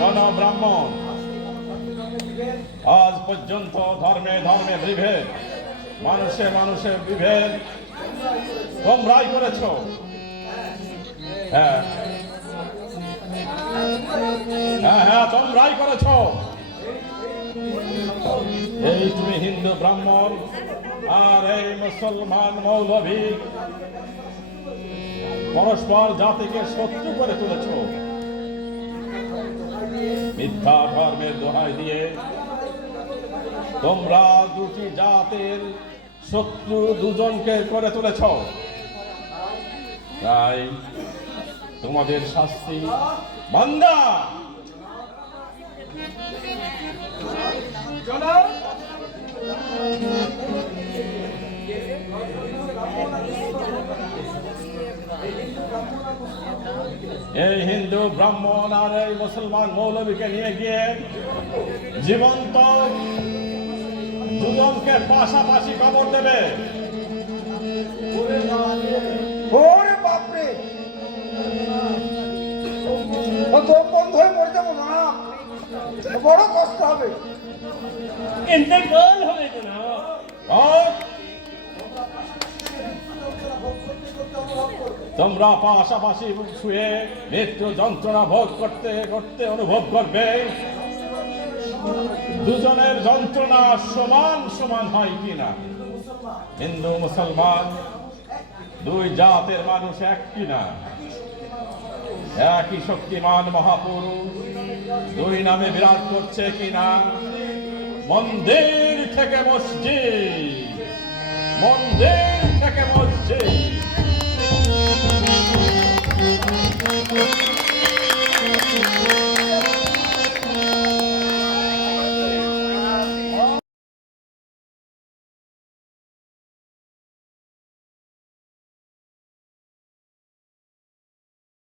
শোনো ব্রাহ্মণ, আজ পর্যন্ত ধর্মে ধর্মে বিভেদ, মানুষে মানুষে বিভেদ তোমরাই করেছ। হ্যাঁ হ্যাঁ হ্যাঁ, তোমরাই করেছ। এই তুমি হিন্দু ব্রাহ্মণ আর এই মুসলমান মৌলভী পরস্পর জাতিকে শত্রু করে তুলেছ। মিথ্যা ধর্মের দোহাই দিয়ে তোমরা দুটি জাতির শত্রু দুজনকে করে তুলেছ। তাই তোমাদের শাস্তি বান্দা। এই হিন্দু ব্রাহ্মণ আর এই মুসলমান মৌলবীকে নিয়ে গিয়ে জীবন্ত দুজনকে পাশাপাশি কবর দেবে। ওরে বাপরে, বন্ধ হয়ে মরে যাবো না, বড় কষ্ট হবে। ইন্তেকাল হবে না। তোমরা পাশাপাশি শুয়ে মৃত্যু যন্ত্রণা ভোগ করতে করতে অনুভব করবে দুজনের যন্ত্রণা সমান সমান হয় কিনা। হিন্দু মুসলমান দুই জাতের মানুষ এক কিনা, একই শক্তিমান মহাপুরুষ দুই নামে বিরাজ করছে কিনা। মন্দির থেকে মসজিদ, মন্দির থেকে মসজিদ।